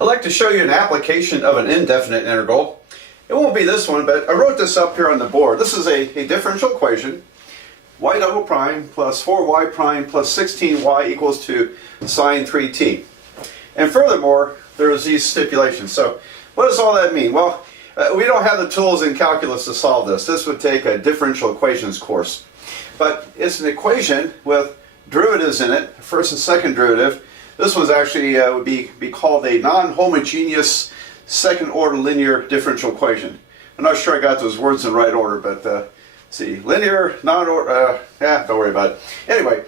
I'd like to show you an application of an indefinite integral. It won't be this one, but I wrote this up here on the board. This is a differential equation. Y double prime plus 4y prime plus 16y equals to sine 3t. And furthermore, there's these stipulations. So what does all that mean? Well, we don't have the tools in calculus to solve this. This would take a differential equations course. But it's an equation with derivatives in it, first and second derivative. This one's actually would be called a non-homogeneous second order linear differential equation. I'm not sure I got those words in the right order, but see, linear, non-order, don't worry about it. Anyway,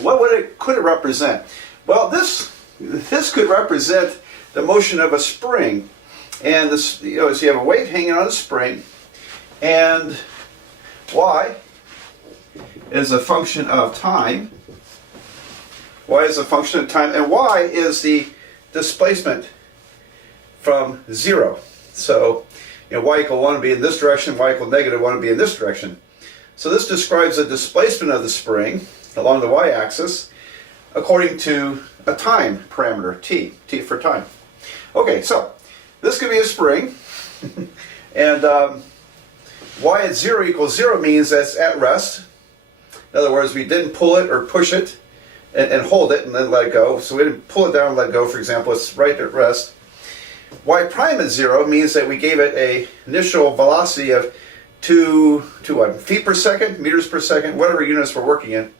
what could it represent? Well, this could represent the motion of a spring, and this, so you have a weight hanging on a spring, and y is a function of time. Y is a function of time, and y is the displacement from 0. So, y equal 1 would be in this direction, y equal negative 1 would be in this direction. So this describes the displacement of the spring along the y-axis according to a time parameter, t for time. Okay, so this could be a spring, and y at 0 equals 0 means that's at rest. In other words, we didn't pull it or push it and hold it and then let it go. So we didn't pull it down and let it go, for example. It's right at rest. Y prime at 0 means that we gave it an initial velocity of 2 what, feet per second, meters per second, whatever units we're working in.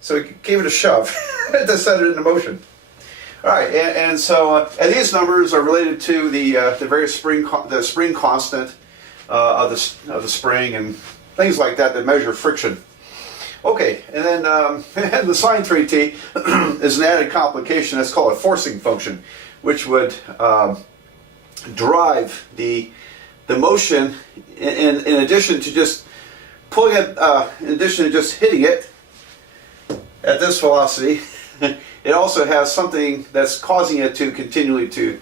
So we gave it a shove to set it into motion. All right, and so and these numbers are related to the various spring constant of the spring and things like that measure friction. Okay, and then the sine 3t is an added complication. That's called a forcing function, which would drive the motion in addition to just pulling it, in addition to just hitting it at this velocity. It also has something that's causing it to continually to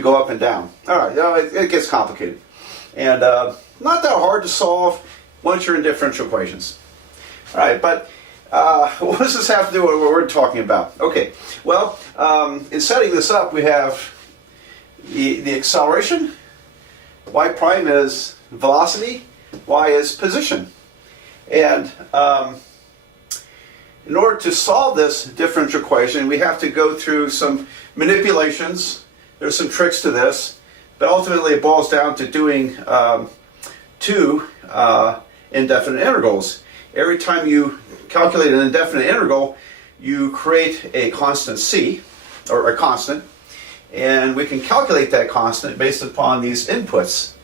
go up and down. All right, it gets complicated, and not that hard to solve once you're in differential equations. All right, but what does this have to do with what we're talking about? Okay, well, in setting this up, we have the acceleration. Y prime is velocity. Y is position. And in order to solve this differential equation, we have to go through some manipulations. There's some tricks to this, but ultimately it boils down to doing two indefinite integrals. Every time you calculate an indefinite integral, you create a constant c, or a constant, and we can calculate that constant based upon these inputs.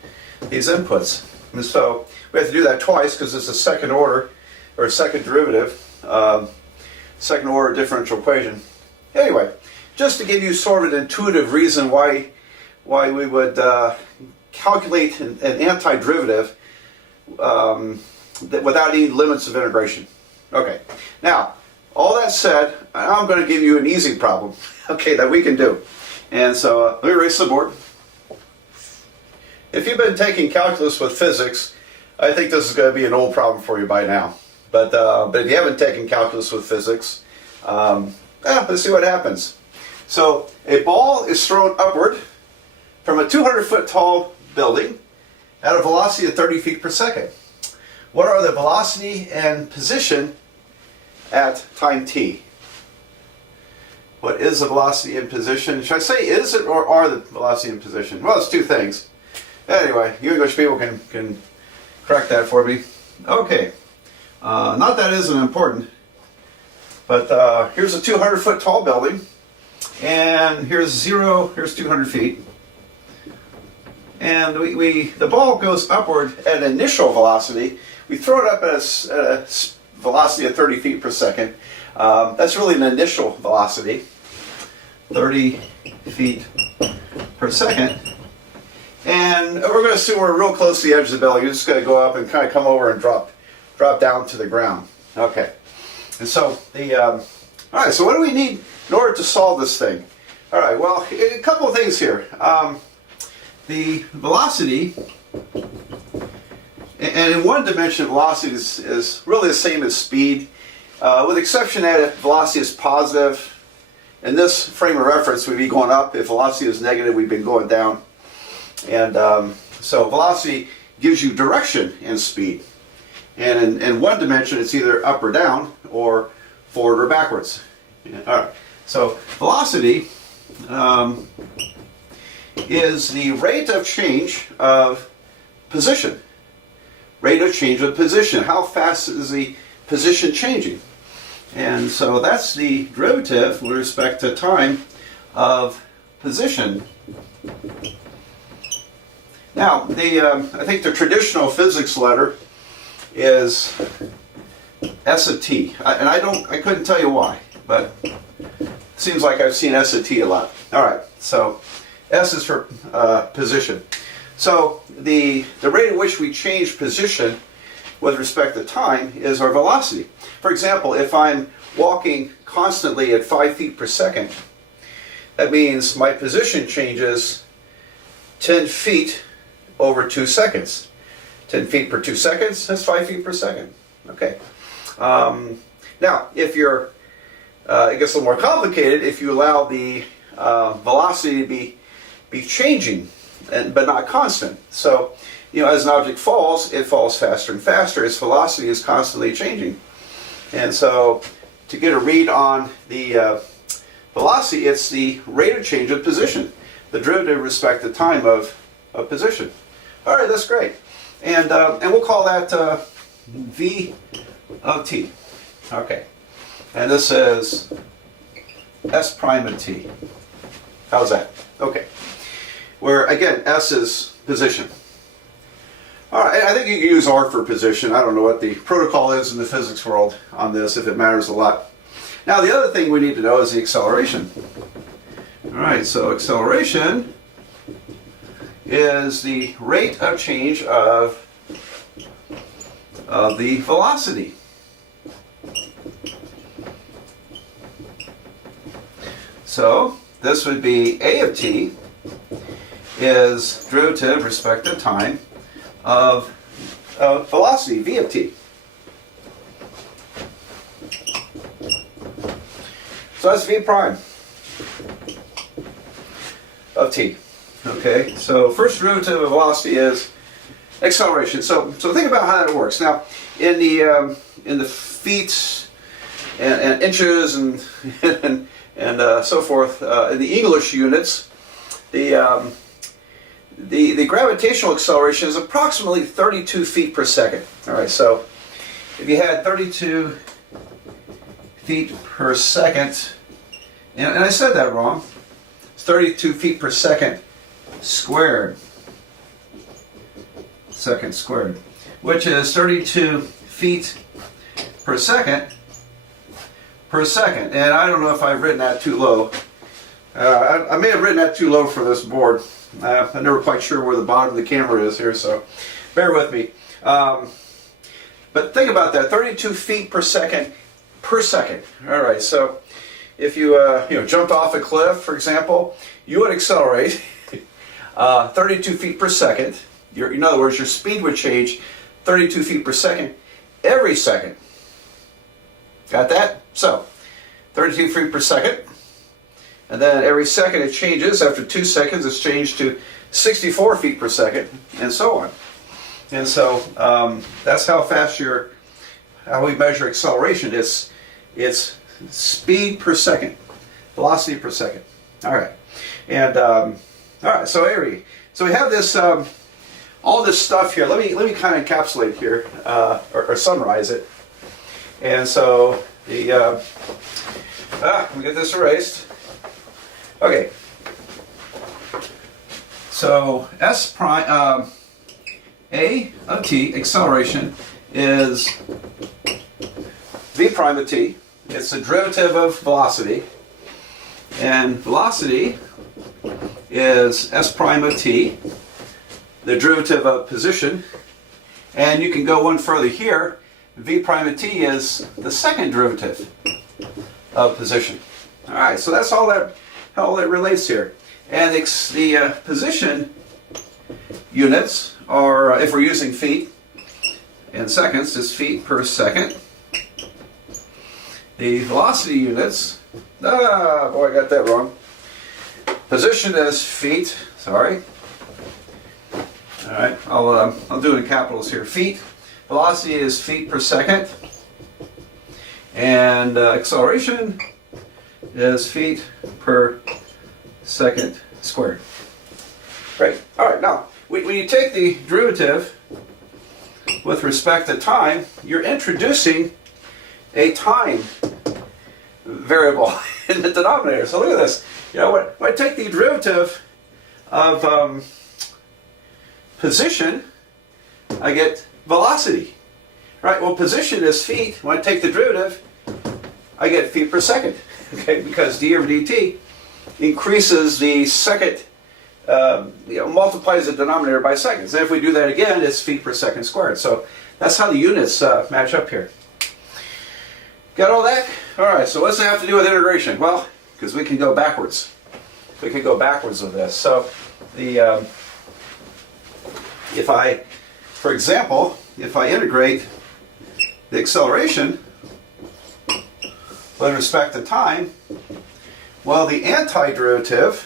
And so we have to do that twice because it's a second order, or a second derivative, second order differential equation. Anyway, just to give you sort of an intuitive reason why we would calculate an antiderivative without any limits of integration. Okay, now all that said, I'm going to give you an easy problem, okay, that we can do. And so let me erase the board. If you've been taking calculus with physics, I think this is going to be an old problem for you by now. But if you haven't taken calculus with physics, let's see what happens. So a ball is thrown upward from a 200-foot tall building at a velocity of 30 feet per second. What are the velocity and position at time t? What is the velocity and position? Should I say is it or are the velocity and position? Well, it's two things. Anyway, you English people can correct that for me. Okay, not that isn't important, but here's a 200-foot tall building, and here's 200 feet. And the ball goes upward at an initial velocity. We throw it up at a velocity of 30 feet per second. That's really an initial velocity, 30 feet per second. And we're going to assume we're real close to the edge of the building. You're just going to go up and kind of come over and drop down to the ground. Okay. And so all right. So what do we need in order to solve this thing? All right. Well, a couple of things here. The velocity, and in one dimension, velocity is really the same as speed, with the exception that if velocity is positive, in this frame of reference, we'd be going up. If velocity is negative, we've been going down. And so velocity gives you direction and speed. And in one dimension, it's either up or down, or forward or backwards. Yeah, all right. So velocity is the rate of change of position. Rate of change of position. How fast is the position changing? And so that's the derivative with respect to time of position. Now, I think the traditional physics letter is S of t, and I couldn't tell you why, but it seems like I've seen S of t a lot. All right, so S is for position. So the rate at which we change position with respect to time is our velocity. For example, if I'm walking constantly at 5 feet per second, that means my position changes 10 feet over 2 seconds. 10 feet per 2 seconds, that's 5 feet per second. Okay. Now, if you're, it gets a little more complicated if you allow the velocity to be changing, but not constant. So, as an object falls, it falls faster and faster. Its velocity is constantly changing. And so, to get a read on the velocity, it's the rate of change of position, the derivative with respect to time of position. All right, that's great. And we'll call that V of t. Okay. And this is S prime of t. How's that? Okay. Where, again, S is position. All right, I think you can use R for position. I don't know what the protocol is in the physics world on this, if it matters a lot. Now, the other thing we need to know is the acceleration. All right, so acceleration is the rate of change of the velocity. So this would be A of t is derivative with respect to time of velocity, V of t. So that's V prime of t. Okay, so first derivative of velocity is acceleration. So think about how that works. Now, in the feet and inches and so forth, in the English units, the gravitational acceleration is approximately 32 feet per second. All right, so if you had 32 feet per second, and I said that wrong, it's 32 feet per second squared, which is 32 feet per second, and I don't know if I've written that too low. I may have written that too low for this board. I'm never quite sure where the bottom of the camera is here, so bear with me. But think about that, 32 feet per second. All right, so if you jumped off a cliff, for example, you would accelerate 32 feet per second. In other words, your speed would change 32 feet per second every second. Got that? So, 32 feet per second. And then every second it changes. After 2 seconds, it's changed to 64 feet per second, and so on. And so, that's how fast how we measure acceleration. It's speed per second, velocity per second. All right. And, all right, so we have this, all this stuff here. Let me kind of encapsulate here, or summarize it. And so let me get this erased. Okay. So S prime, A of t, acceleration, is V prime of t. It's the derivative of velocity. And velocity is S prime of t, the derivative of position. And you can go one further here. V prime of t is the second derivative of position. All right, so that's how it relates here. And the position units are, if we're using feet and seconds, is feet per second. The velocity units Ah, boy, I got that wrong. Position is feet. Sorry. All right, I'll do it in capitals here. Feet. Velocity is feet per second. And acceleration is feet per second squared. Great. All right, now, when you take the derivative with respect to time, you're introducing a time variable in the denominator. So look at this. You know, when I take the derivative of position, I get velocity. Right? Well, position is feet. When I take the derivative, I get feet per second. Okay, because d over dt increases the second, multiplies the denominator by seconds. And if we do that again, it's feet per second squared. So that's how the units match up here. Got all that? All right, so what's it have to do with integration? Well, because we can go backwards. We can go backwards with this. So the for example, if I integrate the acceleration with respect to time, well, the antiderivative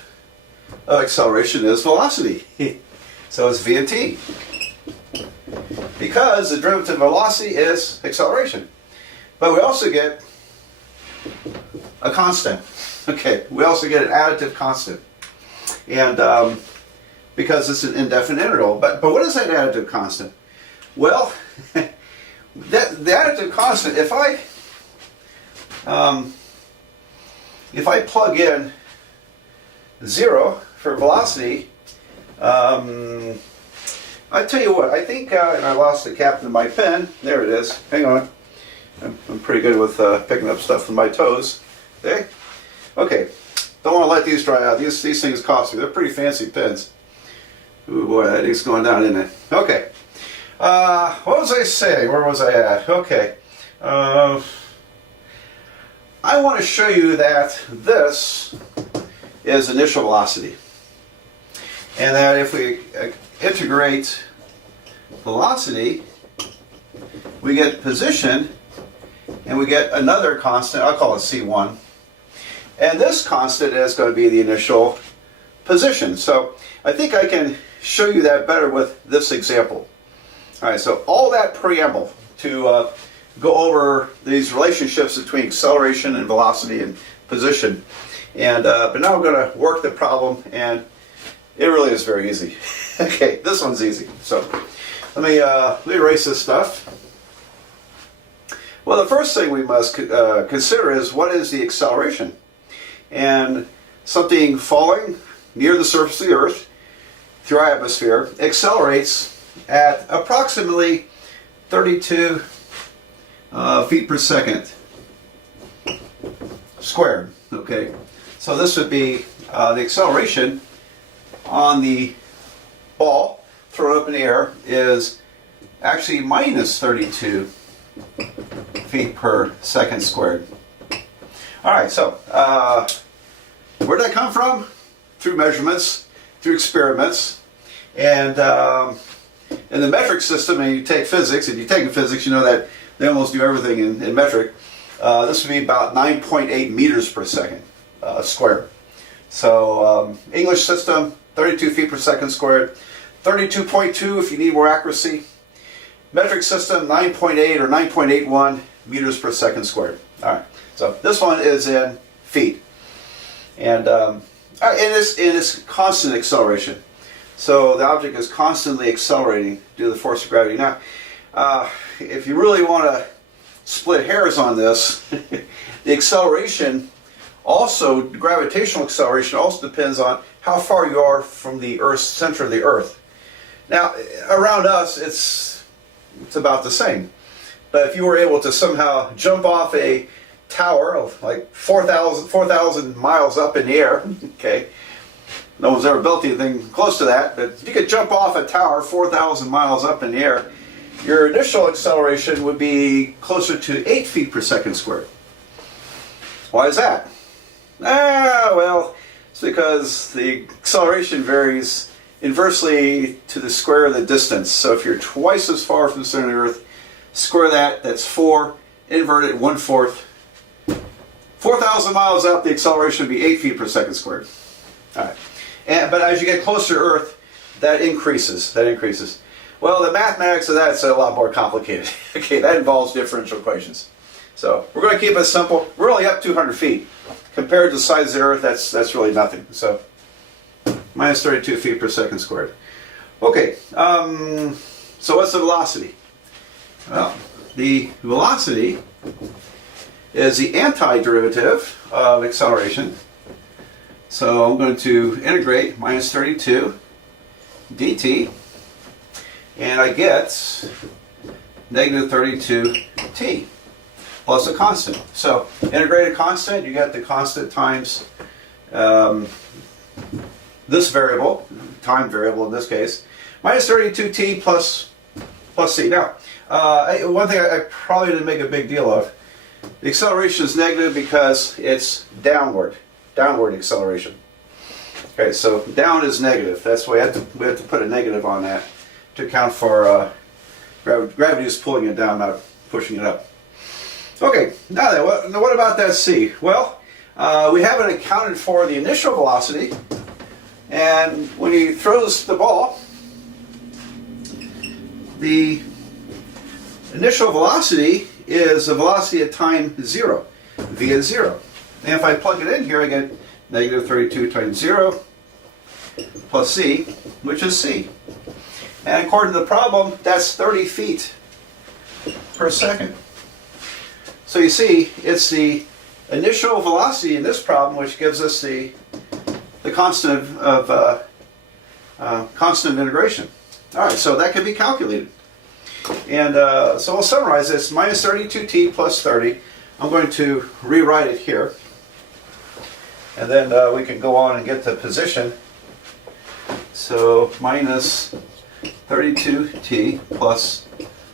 of acceleration is velocity. So it's v of t. Because the derivative of velocity is acceleration. But we also get a constant. Okay, we also get an additive constant. And because it's an indefinite integral. But what is that additive constant? Well, the additive constant, if I plug in 0 for velocity, I tell you what, I think, and I lost the cap in my pen. There it is. Hang on. I'm pretty good with picking up stuff with my toes. Okay? Okay. Don't want to let these dry out. These things cost me. They're pretty fancy pens. Ooh, boy, that thing's going down, isn't it? Okay. What was I saying? Where was I at? Okay. I want to show you that this is initial velocity. And that if we integrate velocity, we get position, and we get another constant. I'll call it C1. And this constant is going to be the initial position. So I think I can show you that better with this example. All right, so all that preamble to go over these relationships between acceleration and velocity and position. And but now we're going to work the problem, and it really is very easy. Okay, this one's easy. So let me erase this stuff. Well, the first thing we must consider is what is the acceleration? And something falling near the surface of the Earth through our atmosphere accelerates at approximately 32 feet per second squared. Okay, so this would be the acceleration on the ball thrown up in the air is actually minus 32 feet per second squared. All right, so where did that come from? Through measurements, through experiments, and in the metric system. And you take physics. If you take physics, you know that they almost do everything in metric. This would be about 9.8 meters per second squared. So English system, 32 feet per second squared. 32.2 if you need more accuracy. Metric system, 9.8 or 9.81 meters per second squared. All right. So this one is in feet, and it is constant acceleration. So the object is constantly accelerating due to the force of gravity. Now, if you really want to split hairs on this, the acceleration also, gravitational acceleration also depends on how far you are from the Earth's center of the Earth. Now, around us, it's about the same. But if you were able to somehow jump off a tower of like 4,000 miles up in the air, okay, no one's ever built anything close to that, but if you could jump off a tower 4,000 miles up in the air, your initial acceleration would be closer to 8 feet per second squared. Why is that? Well, it's because the acceleration varies inversely to the square of the distance. So if you're twice as far from the center of the Earth, square that, that's 4, invert it 1/4. 4,000 miles up, the acceleration would be 8 feet per second squared. All right. But as you get closer to Earth, that increases. That increases. Well, the mathematics of that's a lot more complicated. Okay, that involves differential equations. So we're going to keep it simple. We're only up 200 feet. Compared to the size of the Earth, that's really nothing. So minus 32 feet per second squared. Okay, so what's the velocity? Well, the velocity is the antiderivative of acceleration. So I'm going to integrate minus 32 dt, and I get negative 32t plus a constant. So integrate a constant, you get the constant times this variable, time variable in this case, minus 32t plus c. Now, one thing I probably didn't make a big deal of, the acceleration is negative because it's downward acceleration. Okay, so down is negative. That's why we have to put a negative on that to account for gravity is pulling it down, not pushing it up. Okay, now then, what about that c? Well, we haven't accounted for the initial velocity, and when he throws the ball, the initial velocity is the velocity at time 0, v is 0. And if I plug it in here, I get negative 32 times 0 plus c, which is c. And according to the problem, that's 30 feet per second. So you see, it's the initial velocity in this problem which gives us the constant of constant integration. All right, so that can be calculated. And so we'll summarize this. Minus 32t plus 30. I'm going to rewrite it here. And then we can go on and get the position. So minus 32t plus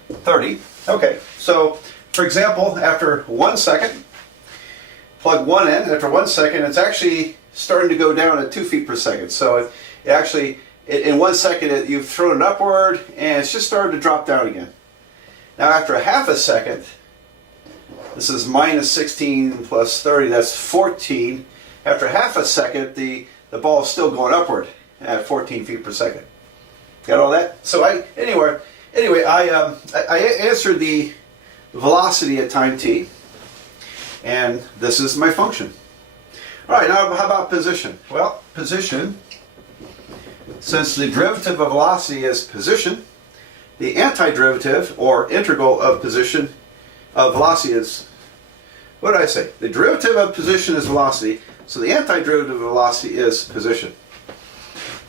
30. Okay, so for example, after 1 second, plug 1 in. After 1 second, it's actually starting to go down at 2 feet per second. So it actually, in 1 second, you've thrown it upward, and it's just starting to drop down again. Now after a half a second, this is minus 16 plus 30, that's 14. After half a second, the ball is still going upward at 14 feet per second. Got all that? So I answered the velocity at time t, and this is my function. All right, now how about position? Well, position, since the derivative of velocity is position, the antiderivative or integral of position of velocity is, what did I say? The derivative of position is velocity, so the antiderivative of velocity is position.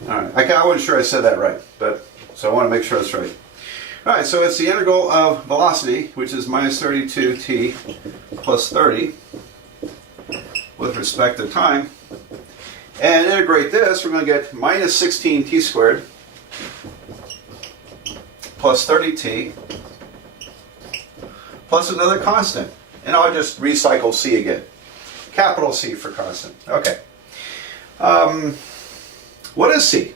All right, I wasn't sure I said that right, but so I want to make sure that's right. All right, so it's the integral of velocity, which is minus 32t plus 30 with respect to time. And integrate this, we're going to get minus 16t squared plus 30t plus another constant. And I'll just recycle c again. Capital C for constant. Okay. What is c?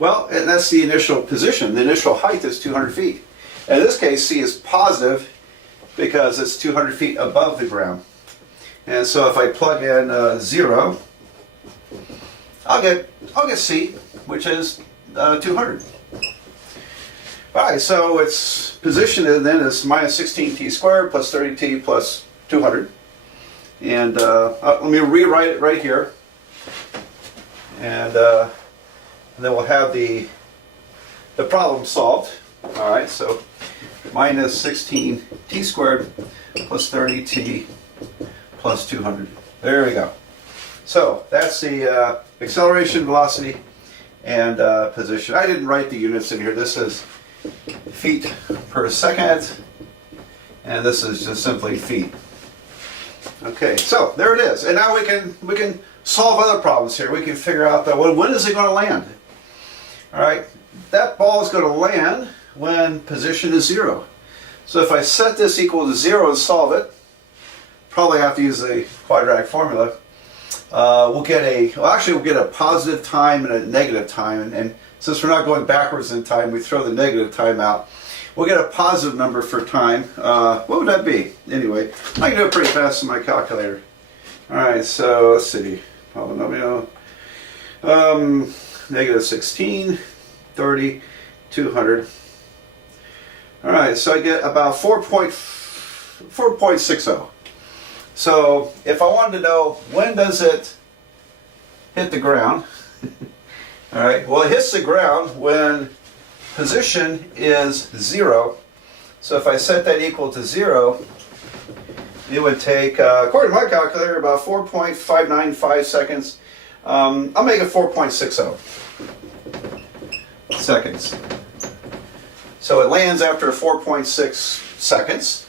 Well, and that's the initial position. The initial height is 200 feet. And in this case, c is positive because it's 200 feet above the ground. And so if I plug in 0, I'll get c, which is 200. All right, so its position then is minus 16t squared plus 30t plus 200. And let me rewrite it right here. And then we'll have the problem solved. All right, so minus 16t squared plus 30t plus 200. There we go. So that's the acceleration, velocity, and position. I didn't write the units in here. This is feet per second, and this is just simply feet. Okay, so there it is. And now we can solve other problems here. We can figure out when is it going to land? All right, that ball is going to land when position is 0. So if I set this equal to 0 and solve it, probably have to use the quadratic formula. We'll get a positive time and a negative time, and since we're not going backwards in time, we throw the negative time out. We'll get a positive number for time. What would that be? Anyway, I can do it pretty fast in my calculator. Alright, so let's see. Polynomial. Negative 16, 30, 200. Alright, so I get about 4.60. So if I wanted to know when does it hit the ground, alright, well, it hits the ground when position is 0. So if I set that equal to 0, it would take, according to my calculator, about 4.595 seconds. I'll make it 4.60 seconds. So it lands after 4.6 seconds.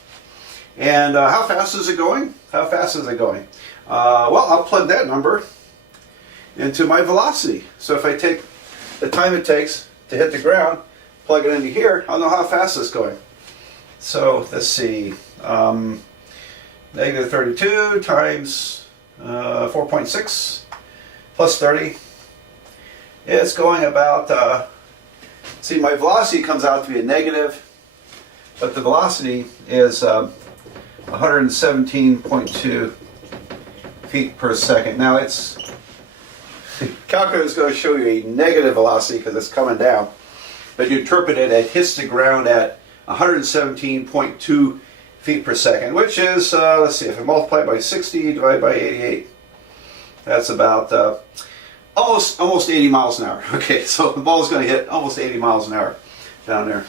And how fast is it going? How fast is it going? Well, I'll plug that number into my velocity. So if I take the time it takes to hit the ground, plug it into here, I'll know how fast it's going. So let's see. Negative 32 times 4.6 plus 30. It's going about, see, my velocity comes out to be a negative, but the velocity is 117.2 feet per second. Now it's, calculator is going to show you a negative velocity because it's coming down, but you interpret it, it hits the ground at 117.2 feet per second, which is, let's see, if I multiply it by 60 divided by 88, that's about almost 80 miles an hour. Okay, so the ball is going to hit almost 80 miles an hour down there.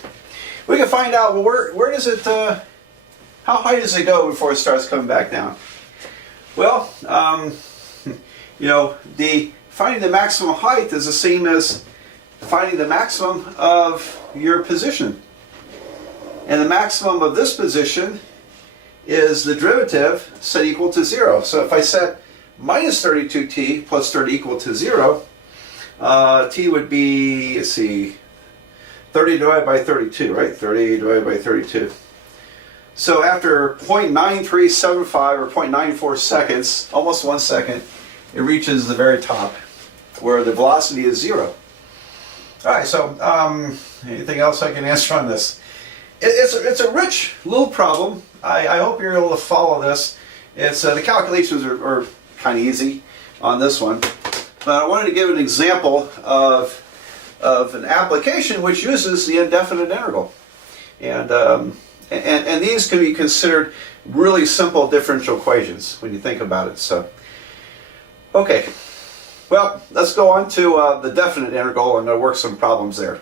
We can find out, well, where does it, how high does it go before it starts coming back down? Well, you know, finding the maximum height is the same as finding the maximum of your position. And the maximum of this position is the derivative set equal to 0. So if I set minus 32t plus 30 equal to 0, t would be, let's see, 30 divided by 32, right? 30 divided by 32. So after 0.9375 or 0.94 seconds, almost 1 second, it reaches the very top where the velocity is 0. All right, so anything else I can answer on this? It's a rich little problem. I hope you're able to follow this. It's the calculations are kind of easy on this one, but I wanted to give an example of an application which uses the indefinite integral, and these can be considered really simple differential equations when you think about it. So, okay, well, let's go on to the definite integral and work some problems there.